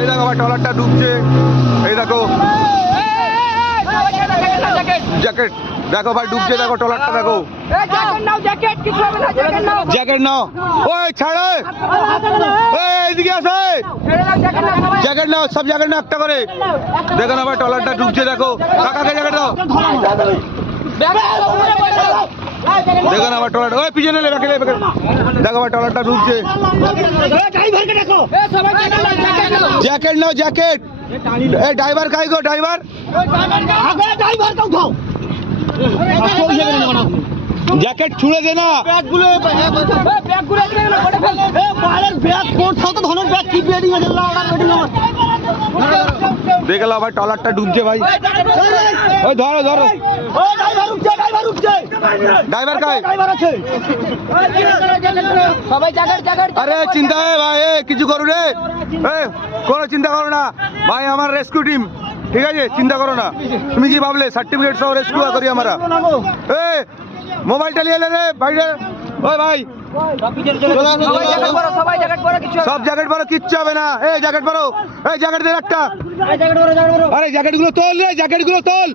এই দেখো ভাই ট্রলারটা ডুবছে। এই দেখো জ্যাকেট, দেখো ভাই ডুবছে, দেখো ট্রলারটা দেখো। জ্যাকেট নাও, ওই ছাড়ে, এইদিকে আসে, জ্যাকেট নাও, সব জ্যাকেট নাও একটা করে। দেখো না ভাই ট্রলারটা ডুবছে, দেখো কাকাকে জ্যাকেট দাও। দেখো না ভাই ট্রলার, ওই পিছনে দেখো ভাই ট্রলারটা ডুবছে। জ্যাকেট নাও, জ্যাকেট। এই ড্রাইভার কাই গো, ড্রাইভার জ্যাকেট ছুড়ে দে না। দেখলাম ভাই ট্রলারটা ডুবছে ভাই। ওই ধরো ধরো, ড্রাইভার কাই? আরে চিন্তা হয় ভাই, কিছু করো রে, কোনো চিন্তা করো না ভাই, আমার রেস্কিউ টিম, ঠিক আছে, চিন্তা করো না। তুমি কি ভাবলে সার্টিফিকেট সহ রেস্কিউ করি আমরা? মোবাইলটা নিয়ে এলে রে বাইরে। ওই ভাই সব জ্যাকেট পরো, কিচ্ছু হবে না। এই জ্যাকেট পরো, এই জ্যাকেট দে একটা। আরে জ্যাকেট গুলো তোল রে, জ্যাকেট গুলো তোল।